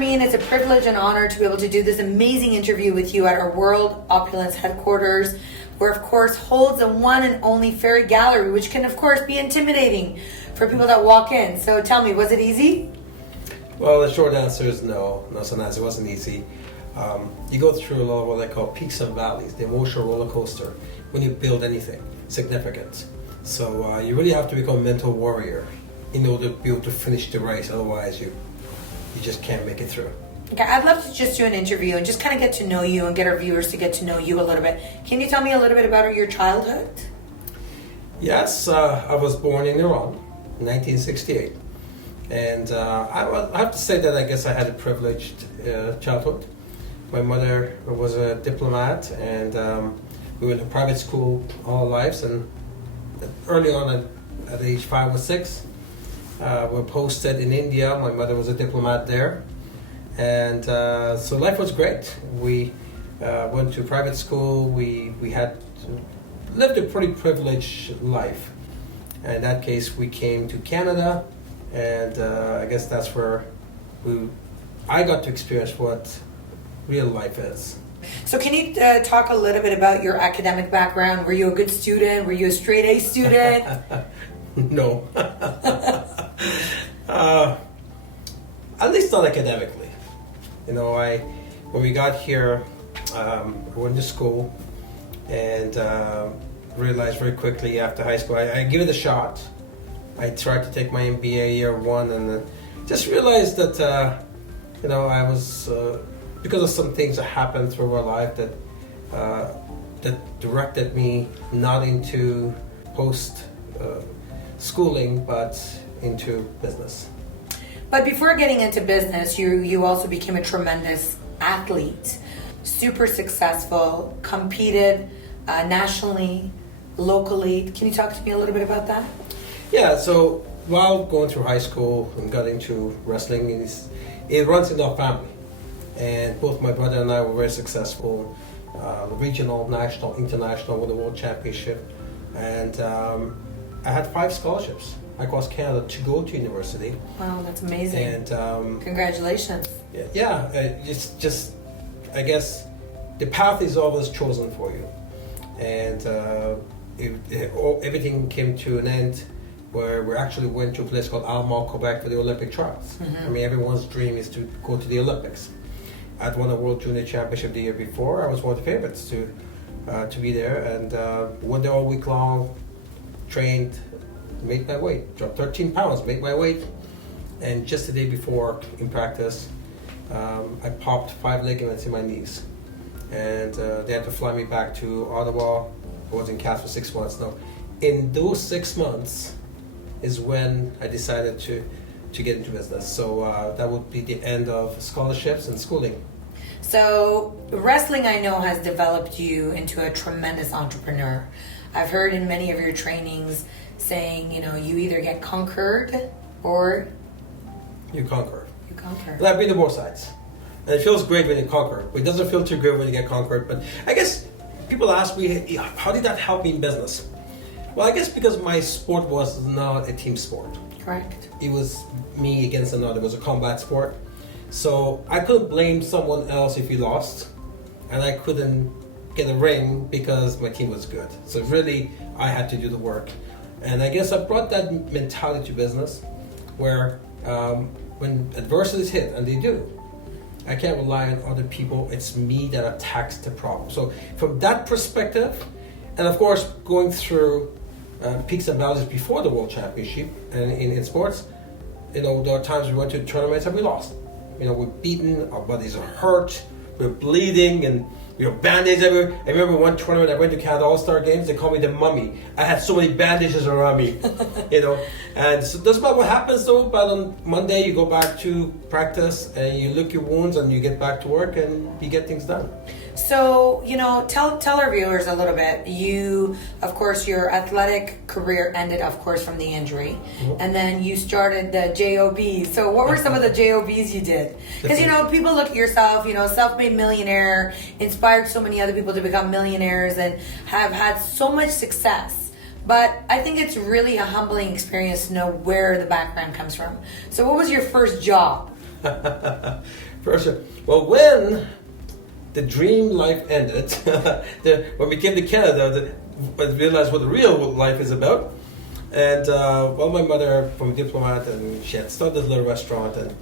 Ramin, it's a privilege and honor to be able to do this amazing interview with you at our World Opulence headquarters, where of course holds the one and only fairy gallery, which can of course be intimidating for people that walk in. So tell me, was it easy? Well, the short answer is no. No, sometimes it wasn't easy. You go through a lot of what I call peaks and valleys, the emotional roller coaster, when you build anything significant. So you really have to become a mental warrior in order to be able to finish the race. Otherwise, you just can't make it through. Okay, I'd love to just do an interview and just kind of get to know you and get our viewers to get to know you a little bit. Can you tell me a little bit about your childhood? Yes, I was born in Iran, 1968. And I have to say that I guess I had a privileged childhood. My mother was a diplomat, and we went to private school all our lives. And early on, at age 5 or 6, we were posted in India. My mother was a diplomat there. And so life was great. We went to private school. We had lived a pretty privileged life. And in that case, we came to Canada. And I guess that's where I got to experience what real life is. So can you talk a little bit about your academic background? Were you a good student? Were you a straight A student? No. At least not academically. You know, when we got here, I went to school and realized very quickly after high school, I give it a shot. I tried to take my MBA year one, and just realized that I was because of some things that happened through our life that directed me not into post schooling but into business. But before getting into business, you also became a tremendous athlete, super successful, competed nationally, locally. Can you talk to me a little bit about that? Yeah, so while going through high school and got into wrestling, it runs in our family. And both my brother and I were very successful, regional, national, international, with the world championship. And I had 5 scholarships across Canada to go to university. Wow, that's amazing. And congratulations. Yeah, it's just, I guess, the path is always chosen for you. And everything came to an end where we actually went to a place called Alma, Quebec for the Olympic trials. Mm-hmm. I mean, everyone's dream is to go to the Olympics. I'd won a World Junior Championship the year before. I was one of the favorites to be there, and went there all week long, trained, made my weight, dropped 13 pounds, made my weight, and just the day before in practice, I popped 5 ligaments in my knees, and they had to fly me back to Ottawa. I was in cast for 6 months now. In those 6 months is when I decided to get into business. So that would be the end of scholarships and schooling. So wrestling, I know, has developed you into a tremendous entrepreneur. I've heard in many of your trainings saying, you either get conquered or you conquer. You conquer. And I've been to both sides. And it feels great when you conquer, but it doesn't feel too good when you get conquered. But I guess people ask me, how did that help me in business? Well, I guess because my sport was not a team sport. Correct. It was me against another. It was a combat sport. So I couldn't blame someone else if he lost. And I couldn't get a ring because my team was good. So really, I had to do the work. And I guess I brought that mentality to business where when adversities hit, and they do, I can't rely on other people. It's me that attacks the problem. So from that perspective, and of course, going through peaks and valleys before the World Championship and in sports, there are times we went to tournaments and we lost. We're beaten, our bodies are hurt, we're bleeding, and bandages everywhere. I remember one tournament I went to Canada All-Star Games, they called me the mummy. I had so many bandages around me, And so that's about what happens though, but on Monday you go back to practice and you lick your wounds and you get back to work and you get things done. So, tell our viewers a little bit. You, of course, your athletic career ended, of course, from the injury. Mm-hmm. And then you started the JOBs. So what were some of the JOBs you did? Because, people look at yourself, self-made millionaire, inspired so many other people to become millionaires and have had so much success. But I think it's really a humbling experience to know where the background comes from. So what was your first job? First job. Well, when the dream life ended, when we came to Canada, I realized what the real life is about. And my mother, from a diplomat, and she had started a little restaurant, and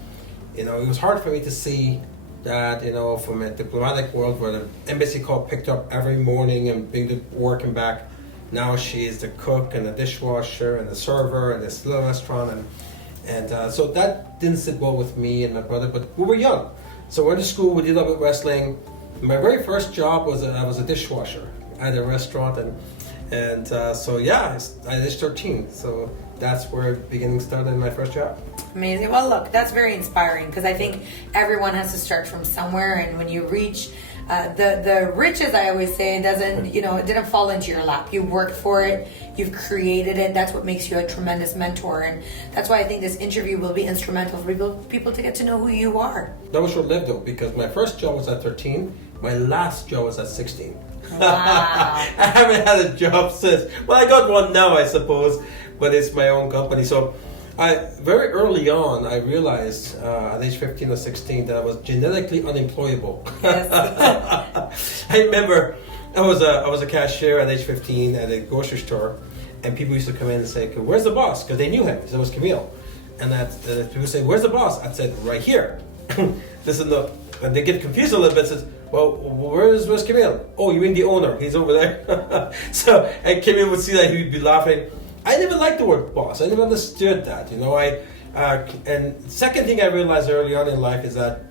it was hard for me to see that, from a diplomatic world where the embassy call picked up every morning and being to work and back. Now she is the cook and the dishwasher and the server in this little restaurant, and so that didn't sit well with me and my brother. But we were young, so we went to school. We did a lot with wrestling. My very first job was I was a dishwasher at a restaurant, and so yeah, I was 13. So that's where beginning started my first job. Amazing. Well, look, that's very inspiring, because I think everyone has to start from somewhere, and when you reach the riches, I always say, it didn't fall into your lap. You worked for it, you've created it. That's what makes you a tremendous mentor, and that's why I think this interview will be instrumental for people to get to know who you are. That was short-lived though, because my first job was at 13. My last job was at 16. Wow. I haven't had a job since. Well, I got one now, I suppose, but it's my own company. So very early on, I realized at age 15 or 16 that I was genetically unemployable. Yes. I remember I was a cashier at age 15 at a grocery store, and people used to come in and say, "Where's the boss?" Because they knew him. It was Camille. And people say, "Where's the boss?" I said, "Right here." And they get confused a little bit. Says, "Well, where's Camille?" "Oh, you mean the owner? He's over there." And Camille would see that, he would be laughing. I never liked the word boss. I never understood that. And second thing I realized early on in life is that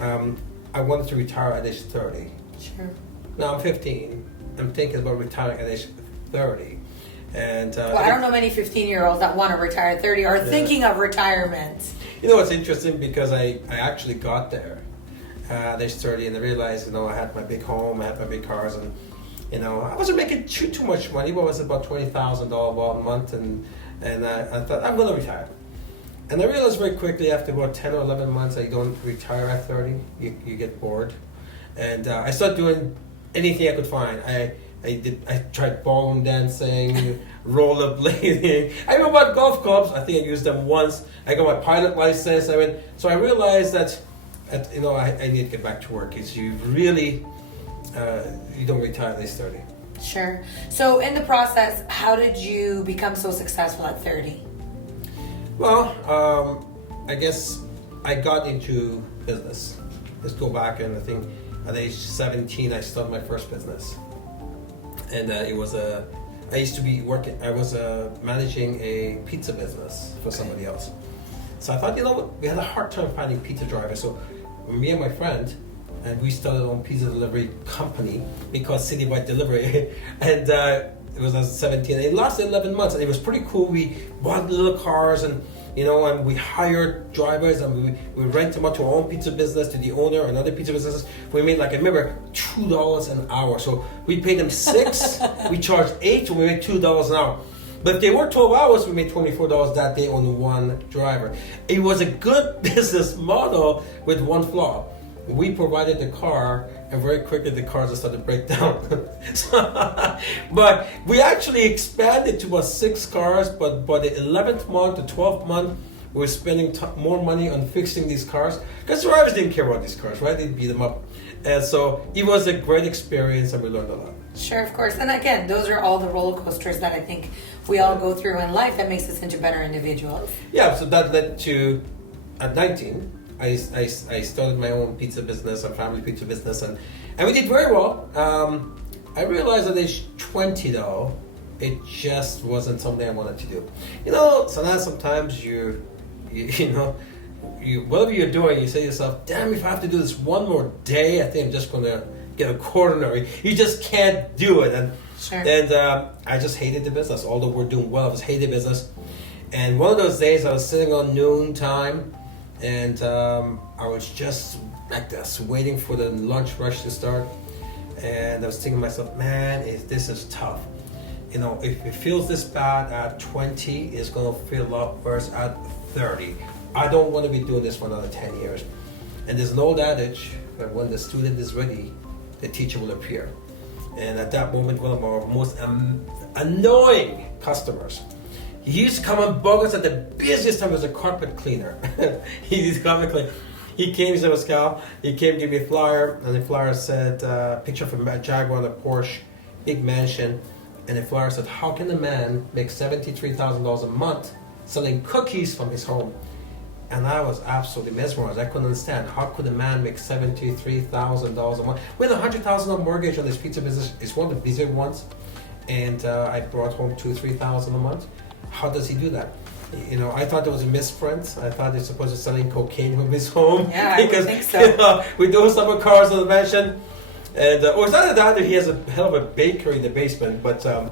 I wanted to retire at age 30. Sure. Now I'm 15. I'm thinking about retiring at age 30. And I don't know many 15-year-olds that want to retire at 30 or thinking of retirement. It's interesting, because I actually got there at age 30, and I realized, I had my big home, I had my big cars, and I wasn't making too much money, but it was about $20,000 a month, and I thought, I'm going to retire. And I realized very quickly, after about 10 or 11 months, I don't retire at 30. You get bored. And I started doing anything I could find. I tried ballroom dancing, rollerblading. I even bought golf clubs. I think I used them once. I got my pilot license. So I realized that I need to get back to work. It's you really, you don't retire at age 30. Sure. So in the process, how did you become so successful at 30? Well, I guess I got into business. Let's go back, and I think at age 17 I started my first business. And I used to be working, I was managing a pizza business for somebody else. So I thought, we had a hard time finding pizza drivers. So me and my friend, and we started our own pizza delivery company, because Citywide Delivery. And it was at 17. And it lasted 11 months, and it was pretty cool. We bought little cars, and we hired drivers, and we rent them out to our own pizza business, to the owner and other pizza businesses. We made, I remember, $2 an hour. So we paid them $6, we charged $8, and we made $2 an hour. But if they worked 12 hours, we made $24 that day on one driver. It was a good business model with one flaw. We provided the car, and very quickly the cars started to break down. But we actually expanded to about 6 cars, but by the 11th month to 12th month, we were spending more money on fixing these cars, because drivers didn't care about these cars, right? They'd beat them up. And so it was a great experience, and we learned a lot. Sure, of course. And again, those are all the roller coasters that I think we all go through in life that makes us into better individuals. Yeah, so that led to, at 19, I started my own pizza business, a family pizza business, and we did very well. I realized at age 20, though, it just wasn't something I wanted to do. Sometimes you whatever you're doing, you say to yourself, damn, if I have to do this one more day, I think I'm just going to get a coronary. You just can't do it. And sure. And I just hated the business. Although we're doing well, I just hated business. And one of those days, I was sitting on noon time, and I was just like this, waiting for the lunch rush to start. And I was thinking to myself, man, this is tough. If it feels this bad at 20, it's going to feel a lot worse at 30. I don't want to be doing this for another 10 years. And there's an old adage that when the student is ready, the teacher will appear. And at that moment, one of our most annoying customers, he used to come and bug us at the busiest time as a carpet cleaner. He used to come and clean. He came, his name was Cal. He came, gave me a flyer, and the flyer said, picture of a Jaguar and a Porsche, big mansion. And the flyer said, how can a man make $73,000 a month selling cookies from his home? And I was absolutely mesmerized. I couldn't understand. How could a man make $73,000 a month? We had a $100,000 mortgage on this pizza business. It's one of the busier ones. And I brought home $2,000-3,000 a month. How does he do that? You know, I thought it was a misprint. I thought he's supposed to be selling cocaine from his home. Yeah, because, I would think so. You know, we do some cars on the mansion. And, or it's not that he has a hell of a bakery in the basement. But so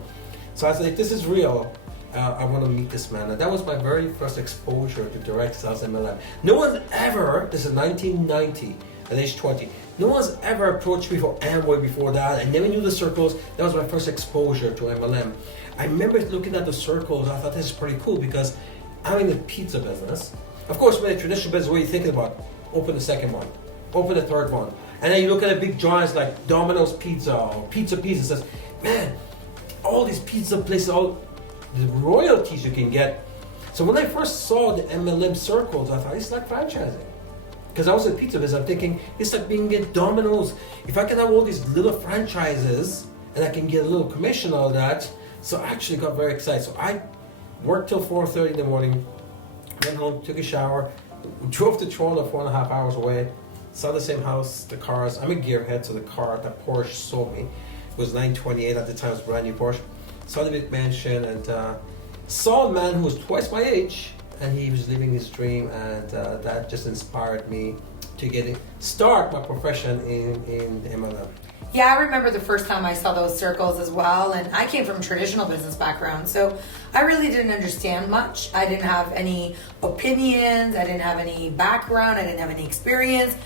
I said, if this is real, I want to meet this man. And that was my very first exposure to direct sales MLM. No one ever, this is 1990, at age 20, no one's ever approached me for Amway before that. I never knew the circles. That was my first exposure to MLM. I remember looking at the circles, I thought this is pretty cool because I'm in the pizza business. Of course, when a traditional business, what are you thinking about? Open the second one, open the third one. And then you look at the big giants like Domino's Pizza or Pizza Pizza, says, man, all these pizza places, all the royalties you can get. So when I first saw the MLM circles, I thought it's like franchising. Because I was in pizza business, I'm thinking, it's like being at Domino's. If I can have all these little franchises and I can get a little commission on that. So I actually got very excited. So I worked till 4:30 in the morning, went home, took a shower, drove to Toronto 4.5 hours away, saw the same house, the cars. I'm a gearhead, so the car that Porsche sold me was 928 at the time, it was a brand new Porsche. Saw the big mansion and saw a man who was twice my age, and he was living his dream, and that just inspired me to start my profession in MLM. Yeah, I remember the first time I saw those circles as well, and I came from a traditional business background, so I really didn't understand much. I didn't have any opinions, I didn't have any background, I didn't have any experience,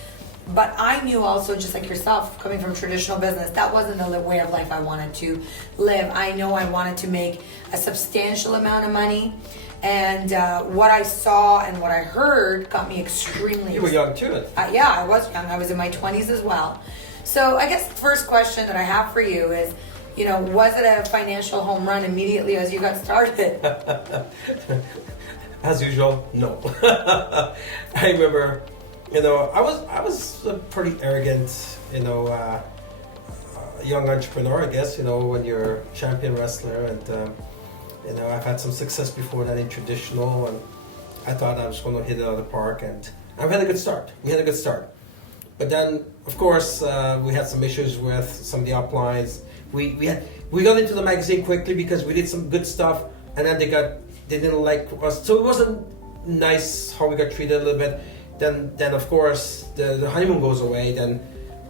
but I knew also, just like yourself, coming from traditional business, that wasn't the way of life I wanted to live. I know I wanted to make a substantial amount of money, and what I saw and what I heard got me extremely... You were young too. Yeah, I was young. I was in my 20s as well. So I guess the first question that I have for you is, you know, was it a financial home run immediately as you got started? As usual, no. I remember, you know, I was a pretty arrogant, you know, young entrepreneur, I guess, you know, when you're a champion wrestler, and you know, I've had some success before that in traditional, and I thought I was going to hit it out of the park, and I've had a good start. We had a good start. But then, of course, we had some issues with some of the uplines. We got into the magazine quickly because we did some good stuff, and then they didn't like us. So it wasn't nice how we got treated a little bit. Then of course, the honeymoon goes away. Then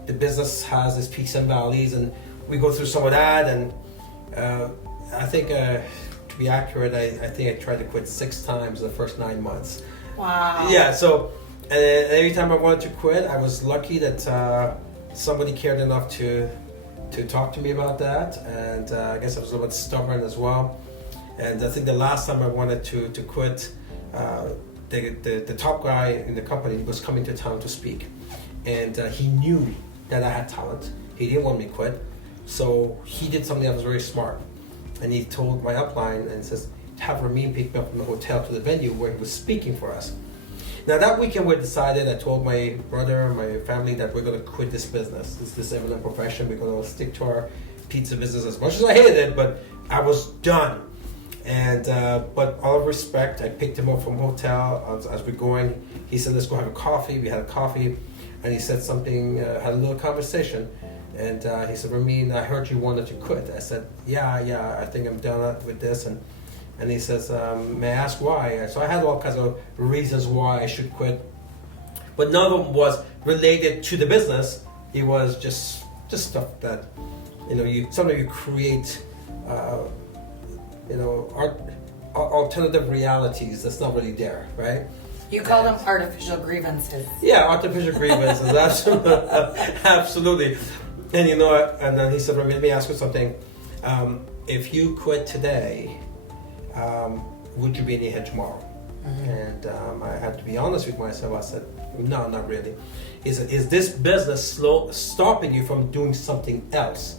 the business has its peaks and valleys, and we go through some of that. And I think, to be accurate, I think I tried to quit 6 times in the first 9 months. Wow. Yeah. So. And every time I wanted to quit, I was lucky that somebody cared enough to talk to me about that, and I guess I was a little bit stubborn as well. And I think the last time I wanted to quit, the top guy in the company was coming to town to speak, and he knew that I had talent. He didn't want me to quit, so he did something that was very smart, and he told my upline and says, have Ramin pick me up from the hotel to the venue where he was speaking for us. Now that weekend we decided, I told my brother and my family that we're going to quit this business, this MLM profession. We're going to stick to our pizza business. As much as I hated it, but I was done. And but out of respect, I picked him up from hotel as we're going. He said, let's go have a coffee. We had a coffee, and he said something, had a little conversation. And he said, Ramin, I heard you wanted to quit. I said, yeah, I think I'm done with this. And he says, may I ask why? So I had all kinds of reasons why I should quit, but none of them was related to the business. It was just stuff that, you know, sometimes you create, you know, alternative realities that's not really there, right? You call them artificial grievances. Yeah, artificial grievances, absolutely. And you know, and then he said, let me ask you something. If you quit today, would you be any here tomorrow? Mm-hmm. And I had to be honest with myself. I said, no, not really. He said, is this business stopping you from doing something else?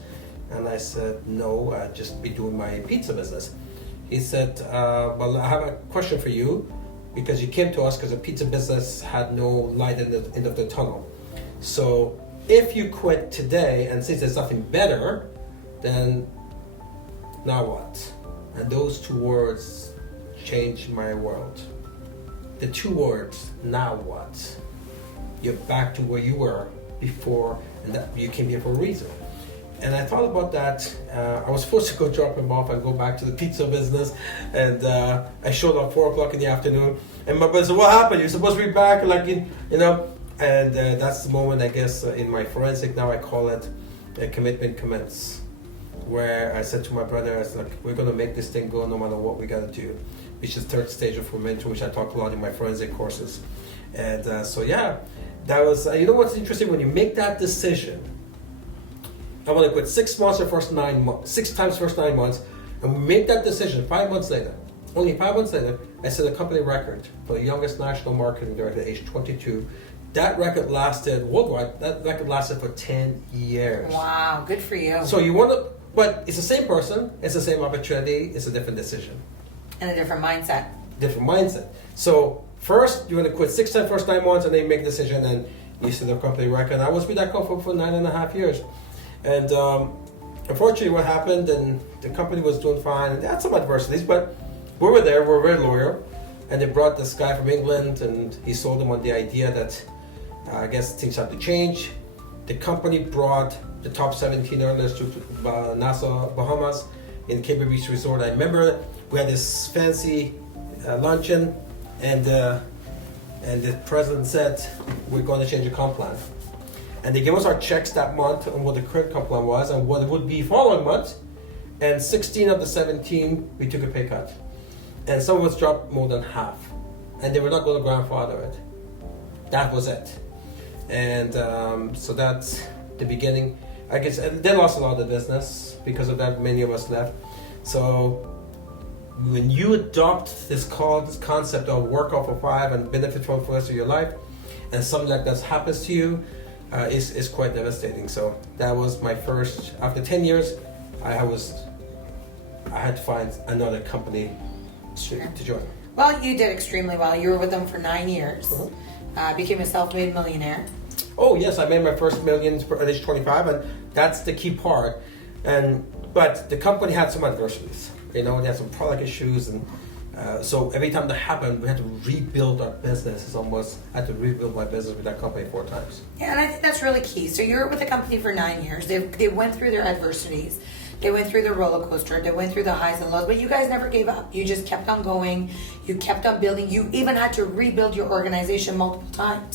And I said, no, I'd just be doing my pizza business. He said, well, I have a question for you. because you came to us because the pizza business had no light at the end of the tunnel. So if you quit today and since there's nothing better, then now what? And those two words changed my world. The two words, now what? You're back to where you were before, and that you came here for a reason. And I thought about that. I was supposed to go drop him off and go back to the pizza business, and I showed up 4 o'clock in the afternoon. And my brother said, "What happened? You're supposed to be back, like you know." And that's the moment, I guess, in my forensic now I call it a commitment commence, where I said to my brother, I was like, "We're gonna make this thing go no matter what we gotta do," which is third stage of fermentation, which I talk a lot in my forensic courses. And so yeah, that was. You know what's interesting when you make that decision. I want to quit 6 months or first 9 months, 6 times first 9 months, and we make that decision 5 months later. Only 5 months later, I set a company record for the youngest national marketing director at age 22. That record lasted worldwide. That record lasted for 10 years. Wow, good for you. So you want to, but it's the same person, it's the same opportunity, it's a different decision. And a different mindset. Different mindset. So first, you want to quit 6 times first 9 months, and then you make a decision, and you set a company record. I was with that company for 9.5 years. And unfortunately, what happened, and the company was doing fine, and they had some adversities, but we were there, we were very loyal, and they brought this guy from England, and he sold them on the idea that I guess things have to change. The company brought the top 17 earners to Nassau, Bahamas, in Cable Beach Resort. I remember we had this fancy luncheon, and the president said, "We're going to change the comp plan." And they gave us our checks that month on what the current comp plan was and what it would be following month. And 16 of the 17, we took a pay cut. And some of us dropped more than half. And they were not going to grandfather it. That was it. And so that's the beginning. I guess they lost a lot of the business. Because of that, many of us left. So when you adopt this concept of work off of 5 and benefit from it for the rest of your life, and something like that happens to you, is quite devastating. So that was my first. After 10 years, I had to find another company to join. Well, you did extremely well. You were with them for 9 years. Became a self-made millionaire. Oh yes, I made my first millions at age 25, and that's the key part. But the company had some adversities. You know, they had some product issues, and so every time that happened, we had to rebuild our business. I had to rebuild my business with that company 4 times. Yeah, and I think that's really key. So you were with the company for 9 years. They went through their adversities. They went through the roller coaster. They went through the highs and lows. But you guys never gave up. You just kept on going. You kept on building. You even had to rebuild your organization multiple times.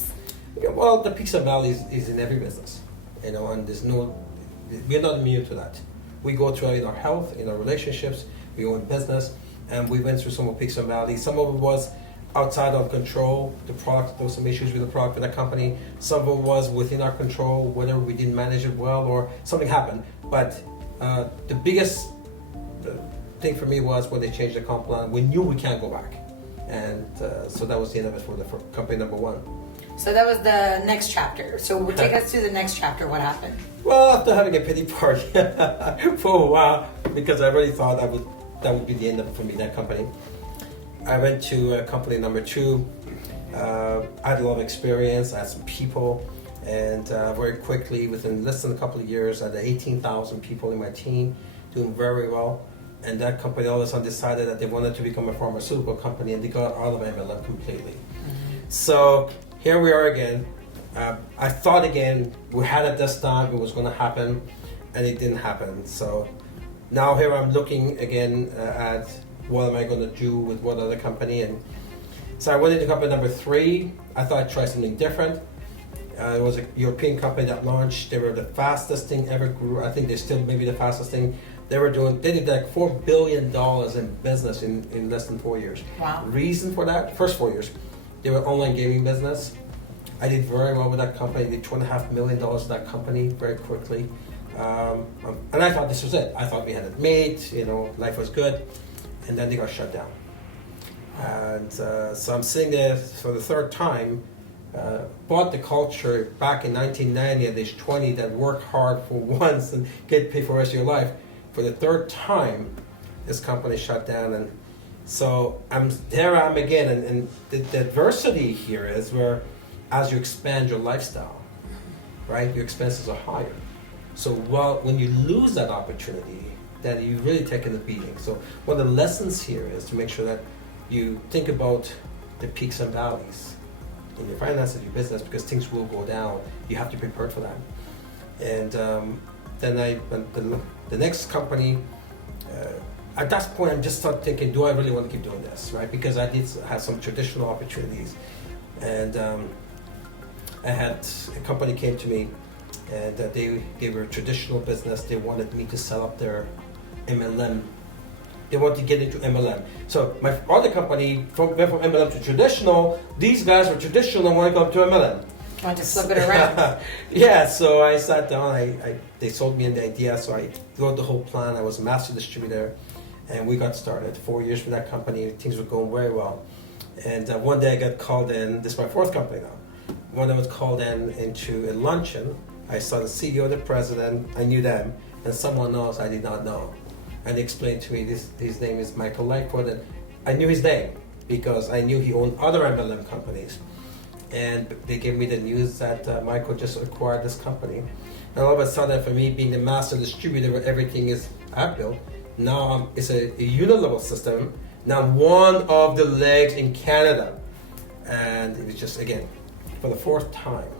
Yeah, well, the peaks and valleys is in every business. You know, and we're not immune to that. We go through it in our health, in our relationships, we own business. And we went through some of peaks and valleys. Some of it was outside of control. The product, there was some issues with the product for that company. Some of it was within our control, whether we didn't manage it well or something happened. But the biggest thing for me was when they changed the comp plan. We knew we can't go back. And so that was the end of it for the company number 1. So that was the next chapter. So take us to the next chapter. What happened? Well, after having a pity party for a while, because I really thought that would be the end of it for me, that company. I went to company number 2. I had a lot of experience, I had some people, and very quickly, within less than a couple of years, I had 18,000 people in my team, doing very well. And that company all of a sudden decided that they wanted to become a pharmaceutical company, and they got out of MLM completely. So here we are again. I thought again, we had it this time, it was going to happen, and it didn't happen. So now here I'm looking again at what am I going to do with what other company. And so I went into company number 3. I thought I'd try something different. It was a European company that launched. They were the fastest thing ever grew. I think they're still maybe the fastest thing. They did like $4 billion in business in less than 4 years. Wow. Reason for that, first 4 years, they were online gaming business. I did very well with that company. I did $2.5 million with that company very quickly. And I thought this was it. I thought we had it made, you know, life was good. And then they got shut down. And so I'm sitting there for the 3rd time, bought the culture back in 1990 at age 20 that work hard for once and get paid for the rest of your life. For the 3rd time, this company shut down. And So there I am again, and the adversity here is where, as you expand your lifestyle, right, your expenses are higher. So when you lose that opportunity, then you really taking a beating. So one of the lessons here is to make sure that you think about the peaks and valleys in your finances, your business, because things will go down. You have to be prepared for that. And then the next company. At that point, I just started thinking, do I really want to keep doing this, right? Because I did have some traditional opportunities, and I had a company came to me, and they were a traditional business. They wanted me to sell up their MLM. They wanted to get into MLM. So my other company went from MLM to traditional. These guys were traditional and want to go up to MLM. Want to flip it around? Yeah, so I sat down. They sold me the idea, so I wrote the whole plan. I was a master distributor, and we got started. 4 years with that company, things were going very well. And one day I got called in. This is my fourth company now. One day I was called into a luncheon. I saw the CEO, the president. I knew them, and someone else I did not know. And they explained to me his name is Michael Lightfoot, and I knew his name because I knew he owned other MLM companies. And they gave me the news that Michael just acquired this company. And all of a sudden, for me, being the master distributor where everything is built, now it's a unilevel system. Now one of the legs in Canada. And it was just, again, for the fourth time,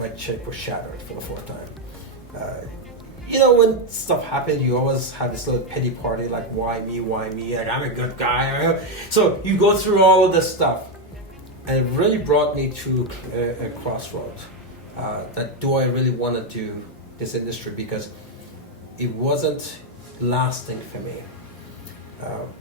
my chip was shattered for the fourth time. When stuff happens, you always have this little pity party, like, why me, like, I'm a good guy. So you go through all of this stuff. And it really brought me to a crossroad. That do I really want to do this industry? Because it wasn't lasting for me.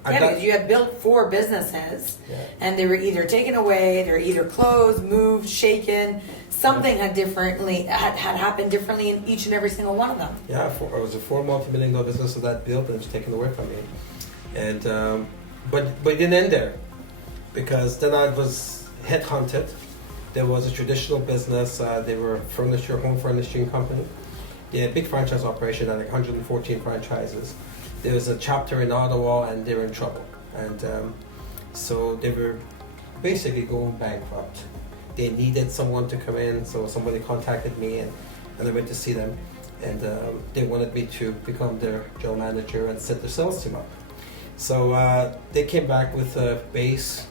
Because you had built 4 businesses, and they were either taken away, they were either closed, moved, shaken. Something had happened differently in each and every single one of them. Yeah, it was a $4 multi-million business that built, and it was taken away from me. And but it didn't end there, because then I was headhunted. There was a traditional business. They were home furnishing company. They had a big franchise operation, like 114 franchises. There was a chapter in Ottawa, and they were in trouble. And so they were basically going bankrupt. They needed someone to come in, so somebody contacted me, and I went to see them. And they wanted me to become their general manager and set their sales team up. So they came back with a base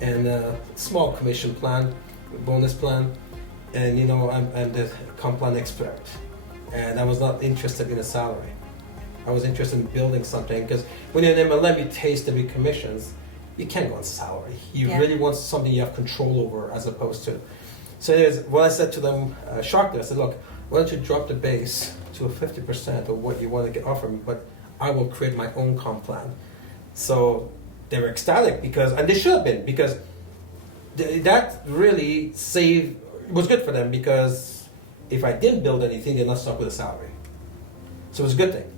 and a small commission plan, bonus plan, and I'm the comp plan expert, and I was not interested in a salary. I was interested in building something, because when you're in MLM, you taste the big commissions. You can't go on salary. You really want something you have control over, as opposed to. So what I said to them, shocked them. I said, look, why don't you drop the base to 50% of what you want to get offered me, but I will create my own comp plan. So they were ecstatic, and they should have been, because that really was good for them, because if I didn't build anything, they're not stuck with a salary. So it was a good thing.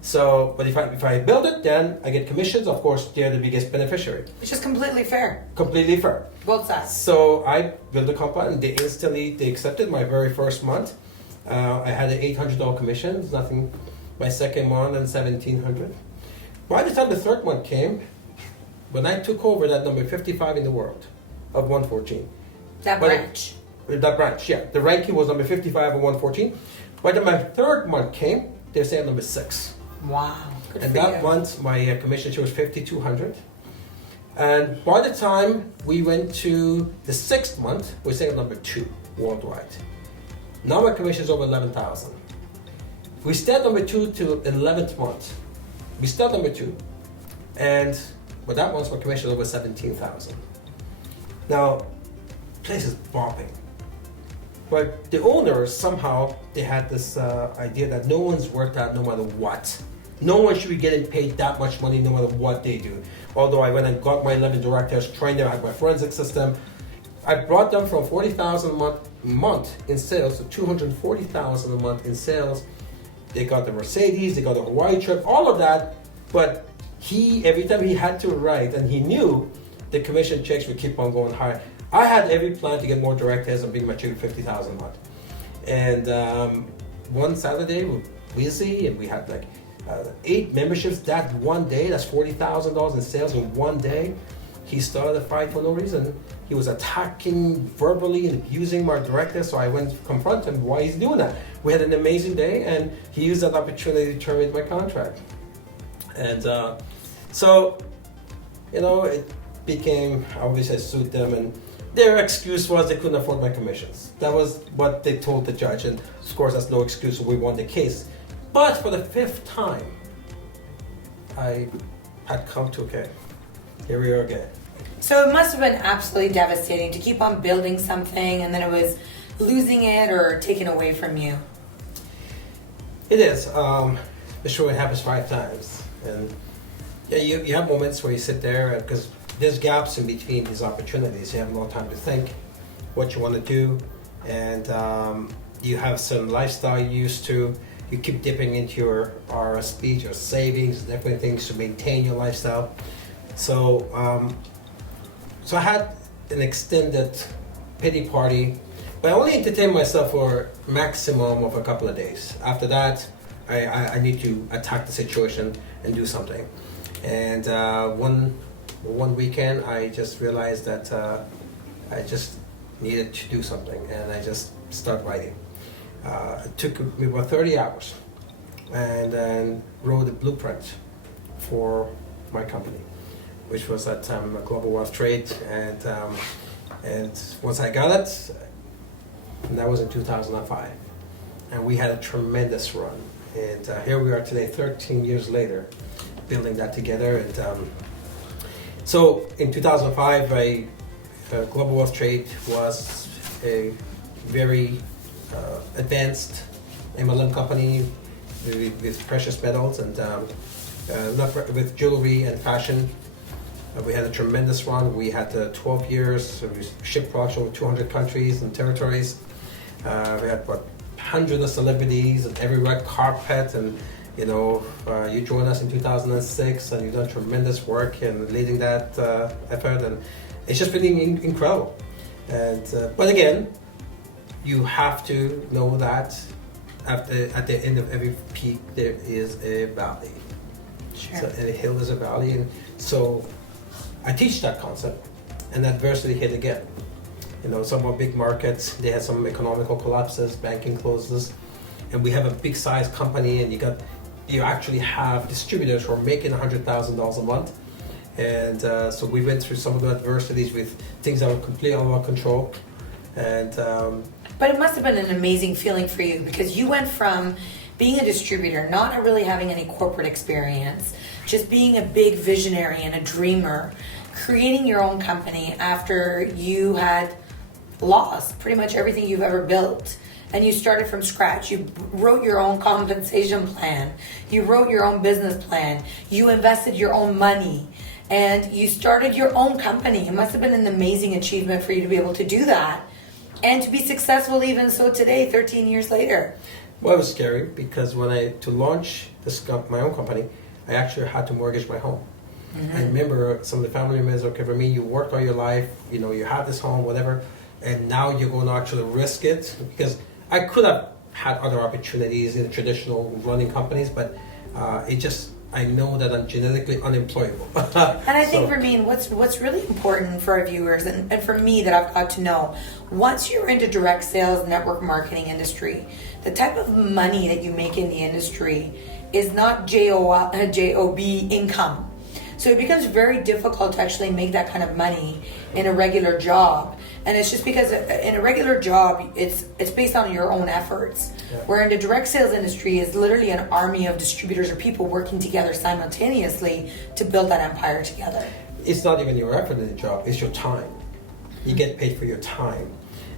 So, but if I build it, then I get commissions. Of course, they're the biggest beneficiary. It's just completely fair. Completely fair. Both sides. So I built the comp plan, and they accepted my very first month. I had an $800 commission. It's nothing. My second month, and $1,700. By the time the third month came, when I took over that number 55 in the world of 114. That branch, yeah. The ranking was number 55 of 114. By the time my third month came, they were saying number 6. Wow. Good and for that you. month, my commission share was 5,200. And by the time we went to the 6th month, we're saying number 2 worldwide. Now my commission is over 11,000. We stayed number 2 till 11th month. We stayed number 2. And but that one's my commission over 17,000. Now, place is bombing. But the owners, somehow, they had this idea that no one's worked out no matter what. No one should be getting paid that much money no matter what they do. Although I went and got my 11 directors, trained them, I had my forensic system. I brought them from 40,000 a month in sales to 240,000 a month in sales. They got the Mercedes, they got the Hawaii trip, all of that. But every time he had to write, and he knew the commission checks would keep on going higher. I had every plan to get more directors and bring my check to 50,000 a month. And one Saturday, we were busy, and we had like 8 memberships that one day. That's $40,000 in sales in one day. He started a fight for no reason. He was attacking verbally and abusing my director, so I went to confront him why he's doing that. We had an amazing day, and he used that opportunity to terminate my contract. And so, it became, obviously I sued them, and their excuse was they couldn't afford my commissions. That was what they told the judge, and of course that's no excuse, so we won the case. But for the 5th time, I had come to, okay, here we are again. So it must have been absolutely devastating to keep on building something and then it was losing it or taken away from you. It is. The show happens 5 times. And yeah, you have moments where you sit there because there's gaps in between these opportunities. You have no time to think what you want to do. And you have some lifestyle you're used to. You keep dipping into your RSPs, your savings, different things to maintain your lifestyle. So I had an extended pity party, but I only entertained myself for a maximum of a couple of days. After that, I need to attack the situation and do something. And one weekend, I just realized that I just needed to do something, and I just started writing. It took me about 30 hours, and then wrote a blueprint for my company, which was at a Global Wealth Trade, and once I got it, and that was in 2005, and we had a tremendous run, and here we are today, 13 years later, building that together. And so in 2005, Global Wealth Trade was a very advanced MLM company with precious metals and with jewelry and fashion. We had a tremendous run. We had 12 years. We shipped products over 200 countries and territories. We had hundreds of celebrities and every red carpet. And you joined us in 2006, and you've done tremendous work in leading that effort. And it's just been incredible. And but again, you have to know that at the end of every peak there is a valley. Sure. So, and a hill is a valley, and so I teach that concept. And adversity hit again. Some of our big markets, they had some economical collapses, banking closes, and we have a big size company, and you actually have distributors who are making $100,000 a month. And so we went through some of the adversities with things that were completely out of our control. And but it must have been an amazing feeling for you because you went from being a distributor, not really having any corporate experience, just being a big visionary and a dreamer, creating your own company after you had lost pretty much everything you've ever built. And you started from scratch. You wrote your own compensation plan. You wrote your own business plan. You invested your own money. And you started your own company. It must have been an amazing achievement for you to be able to do that. And to be successful even so today, 13 years later. Well, it was scary because to launch my own company, I actually had to mortgage my home. Mm-hmm. I remember some of the family members, okay, Ramin, you worked all your life, you have this home, whatever, and now you're going to actually risk it. Because I could have had other opportunities in traditional running companies, but I know that I'm genetically unemployable. And I think, Ramin, what's really important for our viewers and for me that I've got to know, once you're into direct sales, network marketing industry, the type of money that you make in the industry is not JOB income. So it becomes very difficult to actually make that kind of money in a regular job. And it's just because in a regular job, it's based on your own efforts. Yeah. Where in the direct sales industry is literally an army of distributors or people working together simultaneously to build that empire together. It's not even your effort in the job, it's your time. You get paid for your time.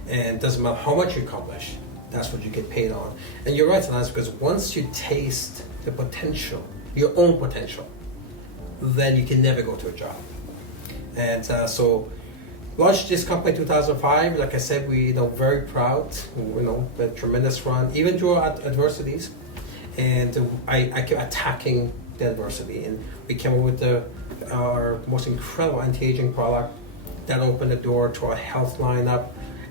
And it doesn't matter how much you accomplish, that's what you get paid on. And you're right, Lance, because once you taste the potential, your own potential, then you can never go to a job. And so launched this company in 2005. Like I said, we very proud. A tremendous run, even through adversities. And I kept attacking the adversity, and we came up with our most incredible anti-aging product that opened the door to our health lineup.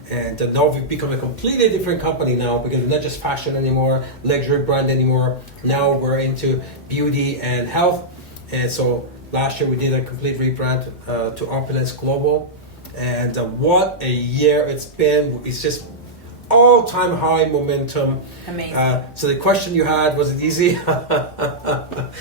And now we've become a completely different company now because we're not just fashion anymore, luxury brand anymore. Now we're into beauty and health. And so last year we did a complete rebrand to Opulence Global. And what a year it's been. It's just all-time high momentum. Amazing. So the question you had, was it easy? Well,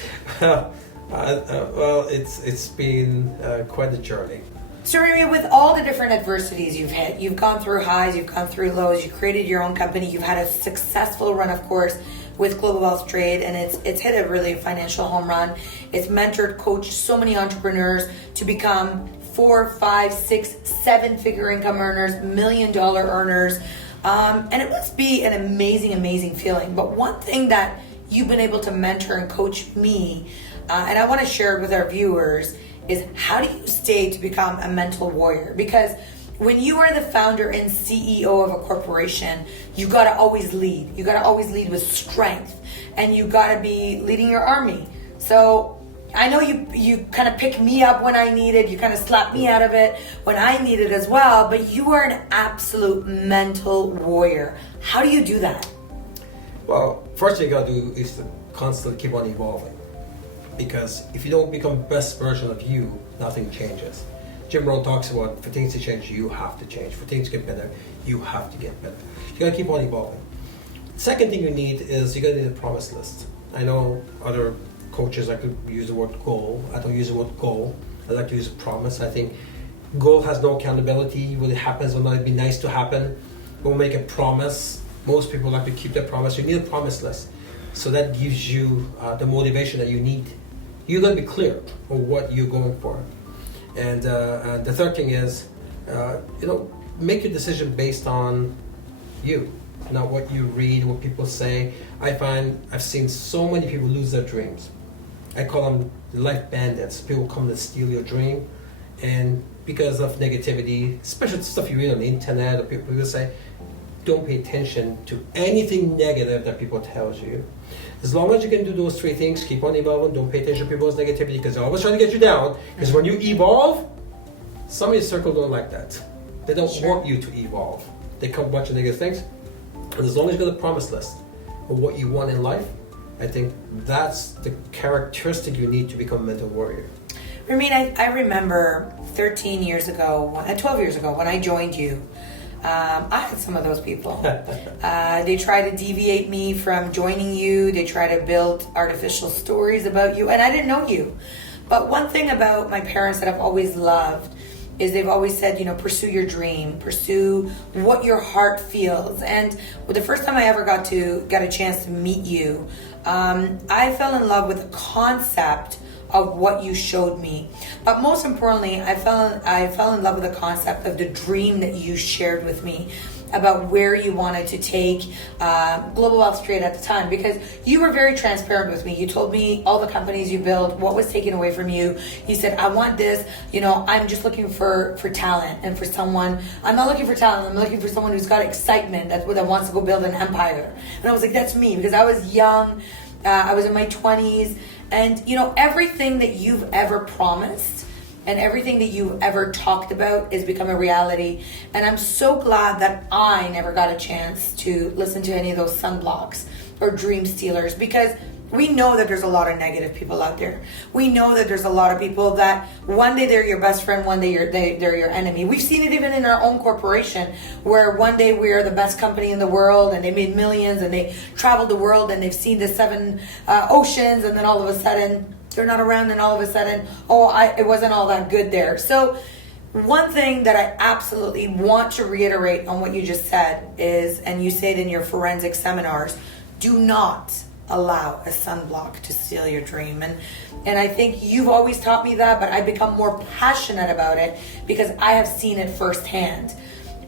it's been quite a journey. So Ramin, with all the different adversities you've hit, you've gone through highs, you've gone through lows, you created your own company, you've had a successful run, of course, with Global Wealth Trade, and it's hit a really financial home run. It's mentored, coached so many entrepreneurs to become 4, 5, 6, 7-figure income earners, $1 million earners, and it must be an amazing feeling. But one thing that you've been able to mentor and coach me, and I want to share it with our viewers, is how do you stay to become a mental warrior? Because when you are the founder and CEO of a corporation, you got to always lead. You got to always lead with strength, and you got to be leading your army. So I know you kind of pick me up when I need it. You kind of slap me out of it when I need it as well. But you are an absolute mental warrior. How do you do that? Well, first thing you got to do is to constantly keep on evolving. Because if you don't become the best version of you, nothing changes. Jim Rohn talks about for things to change, you have to change. For things to get better, you have to get better. You gotta keep on evolving. Second thing you need is you gotta need a promise list. I know other coaches like to use the word goal. I don't use the word goal. I like to use a promise. I think goal has no accountability. When it happens, will not be nice to happen. We'll make a promise. Most people like to keep their promise. You need a promise list. So that gives you the motivation that you need. You got to be clear on what you're going for. And the third thing is, make your decision based on you, not what you read, what people say. I've seen so many people lose their dreams. I call them life bandits. People come to steal your dream, and because of negativity, especially stuff you read on the internet, or people will say, don't pay attention to anything negative that people tell you. As long as you can do those three things, keep on evolving, don't pay attention to people's negativity because they're always trying to get you down. Because when you evolve, some of your circle don't like that. They don't want you to evolve. They come a bunch of negative things. And as long as you got a promise list of what you want in life, I think that's the characteristic you need to become a mental warrior. Ramin, I remember 12 years ago, when I joined you, I had some of those people. They try to deviate me from joining you. They try to build artificial stories about you, and I didn't know you. But one thing about my parents that I've always loved is they've always said, pursue your dream, pursue what your heart feels. And the first time I ever got a chance to meet you, I fell in love with the concept of what you showed me. But most importantly, I fell in love with the concept of the dream that you shared with me about where you wanted to take Global Wealth Trade at the time, because you were very transparent with me. You told me all the companies you built, what was taken away from you. You said, I want this, I'm just looking for talent and for someone. I'm not looking for talent, I'm looking for someone who's got excitement, that wants to go build an empire. And I was like, that's me, because I was young, I was in my 20s, and everything that you've ever promised and everything that you've ever talked about has become a reality. And I'm so glad that I never got a chance to listen to any of those sunblocks or dream stealers, because we know that there's a lot of negative people out there. We know that there's a lot of people that one day they're your best friend, one day they're your enemy. We've seen it even in our own corporation, where one day we are the best company in the world and they made millions and they traveled the world and they've seen the 7 oceans, and then all of a sudden they're not around, and all of a sudden, it wasn't all that good there. So one thing that I absolutely want to reiterate on what you just said is, and you say it in your forensic seminars, do not allow a sunblock to steal your dream. And I think you've always taught me that, but I've become more passionate about it because I have seen it firsthand.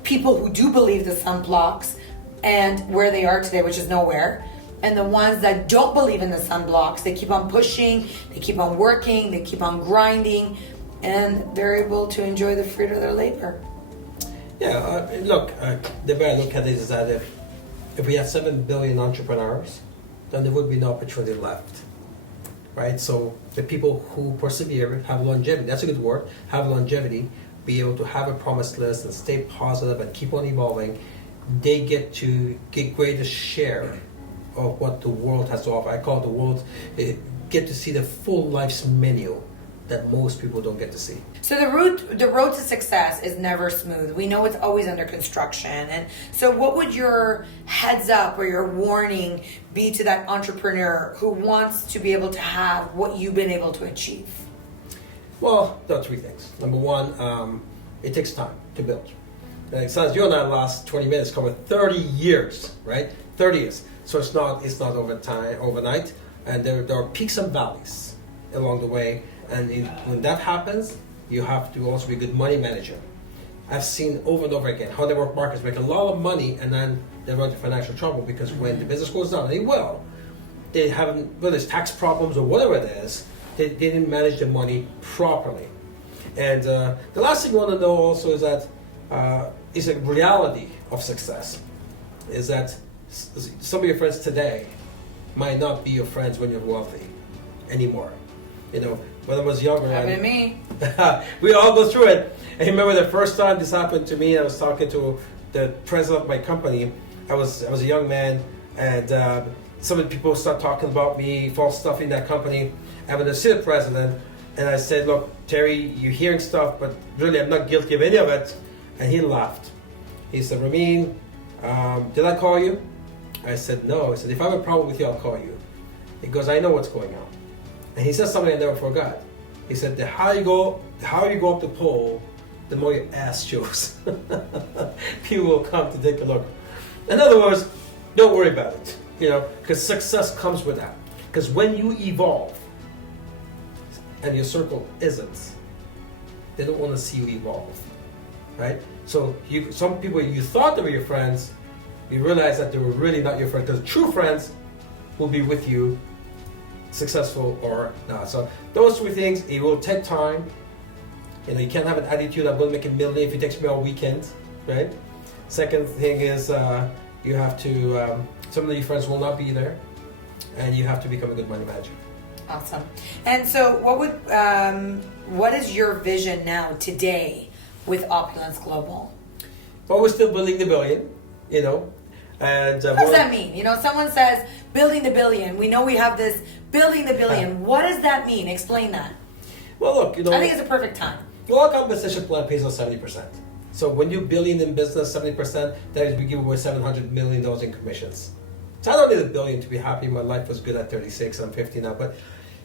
People who do believe the sunblocks and where they are today, which is nowhere, and the ones that don't believe in the sunblocks, they keep on pushing, they keep on working, they keep on grinding, and they're able to enjoy the fruit of their labor. Yeah, the way I look at it is that if we had 7 billion entrepreneurs, then there would be no opportunity left, right? So the people who persevere, have longevity, that's a good word, have longevity, be able to have a promise list and stay positive and keep on evolving, they get to get greater share of what the world has to offer. I call it the world, get to see the full life's menu that most people don't get to see. So the road to success is never smooth. We know it's always under construction. And so what would your heads up or your warning be to that entrepreneur who wants to be able to have what you've been able to achieve? Well, there are three things. Number one, it takes time to build. Like Sans, you and I last 20 minutes covered 30 years, right? 30 years. So it's not overnight, and there are peaks and valleys along the way. And when that happens, you have to also be a good money manager. I've seen over and over again how network marketers make a lot of money and then they run into financial trouble because when the business goes down, they haven't, whether it's tax problems or whatever it is, they didn't manage the money properly. And the last thing you want to know also is that is a reality of success. Is that some of your friends today might not be your friends when you're wealthy anymore. You know, when I was younger, Happened to me. we all go through it. And remember the first time this happened to me, I was talking to the president of my company. I was a young man, and some of the people start talking about me, false stuff in that company. And when I see the president, and I said, "Look, Terry, you're hearing stuff, but really, I'm not guilty of any of it." And he laughed. He said, "Ramin, did I call you?" I said, "No." He said, "If I have a problem with you, I'll call you." He goes, "I know what's going on." And he said something I never forgot. He said, the higher you go up the pole, the more your ass shows. People will come to take a look. In other words, don't worry about it, you know, because success comes with that. Because when you evolve, and your circle isn't, they don't want to see you evolve, right? So some people you thought they were your friends, you realize that they were really not your friends. Because true friends will be with you, successful or not. So those three things, it will take time. You know, you can't have an attitude, I'm going to make a million if it takes me all weekend, right? Second thing is you have to, some of your friends will not be there, and you have to become a good money manager. Awesome. And so what is your vision now today with Opulence Global? Well, we're still building the billion, you know. And what does that mean? You know, someone says building the billion. We know we have this building the billion. What does that mean? Explain that. Well, look, you know, I think it's a perfect time. Well, our compensation plan pays us 70%. So when you're billion in business, 70%, that is we give away $700 million in commissions. So I don't need a billion to be happy. My life was good at 36. I'm 50 now, but.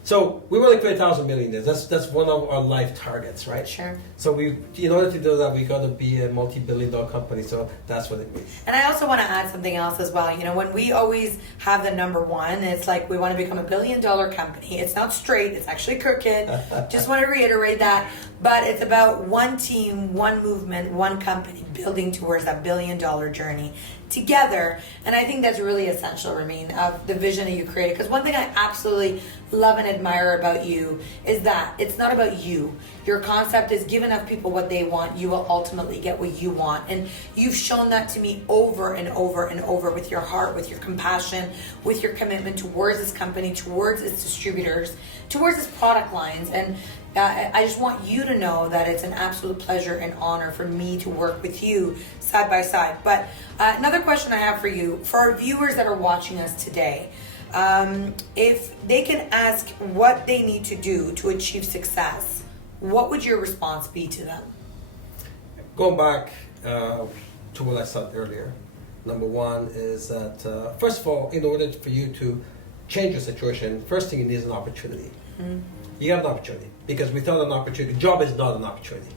So we want to create 1,000 millionaires. That's one of our life targets, right? Sure. So in order to do that, we got to be a multi-billion-dollar company. So that's what it means. And I also want to add something else as well. You know, when we always have the number one, it's like we want to become $1 billion company. It's not straight. It's actually crooked. Just want to reiterate that. But it's about one team, one movement, one company building towards that $1 billion journey together. And I think that's really essential, Ramin, of the vision that you created. Because one thing I absolutely love and admire about you is that it's not about you. Your concept is give enough people what they want, you will ultimately get what you want. And you've shown that to me over and over and over with your heart, with your compassion, with your commitment towards this company, towards its distributors, towards its product lines. And I just want you to know that it's an absolute pleasure and honor for me to work with you side by side. But another question I have for you, for our viewers that are watching us today, if they can ask what they need to do to achieve success, what would your response be to them? Going back to what I said earlier, number one is that, first of all, in order for you to change your situation, first thing you need is an opportunity. Mm-hmm. You have an opportunity, because without an opportunity, job is not an opportunity.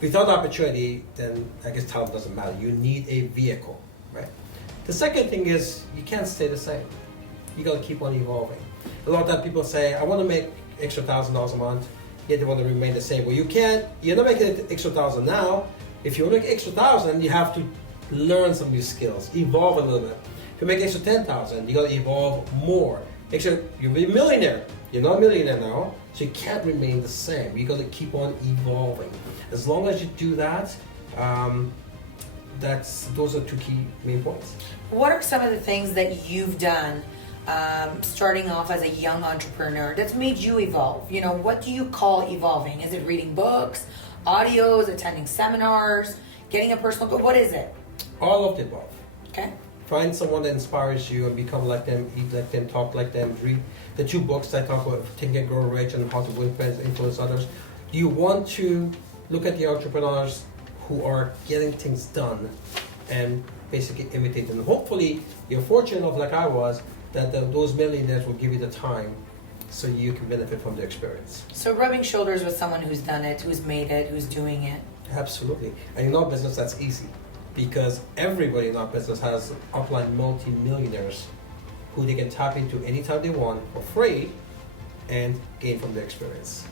Without opportunity, then I guess talent doesn't matter. You need a vehicle, right? The second thing is you can't stay the same. You got to keep on evolving. A lot of times people say, I want to make extra $1,000 a month, yet they want to remain the same. Well, you can't. You're not making an extra 1,000 now. If you want to make extra 1,000, you have to learn some new skills, evolve a little bit. If you make extra 10,000, you got to evolve more. You'll be a millionaire. You're not a millionaire now, so you can't remain the same. You got to keep on evolving. As long as you do that, those are two key main points. What are some of the things that you've done starting off as a young entrepreneur that's made you evolve? You know, what do you call evolving? Is it reading books? audios, attending seminars, getting a personal goal? What is it? All of the above. Okay. Find someone that inspires you and become like them, eat like them, talk like them. Read the 2 books that talk about Think and Grow Rich and How to Win Friends, Influence Others. You want to look at the entrepreneurs who are getting things done and basically imitate them. Hopefully, you're fortunate enough, like I was, that those millionaires will give you the time so you can benefit from the experience. So rubbing shoulders with someone who's done it, who's made it, who's doing it. Absolutely. And in our business, that's easy because everybody in our business has upline multi-millionaires who they can tap into anytime they want for free and gain from the experience.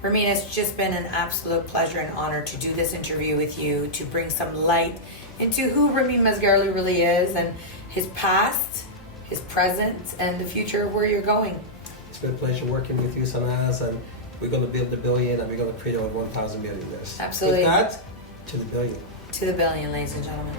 Ramin, it's just been an absolute pleasure and honor to do this interview with you, to bring some light into who Ramin Mesgarlou really is and his past, his present, and the future of where you're going. It's been a pleasure working with you, Sanaz, and we're going to build the billion and we're going to create over 1,000 millionaires. Absolutely. With that, to the billion. To the billion, ladies and gentlemen.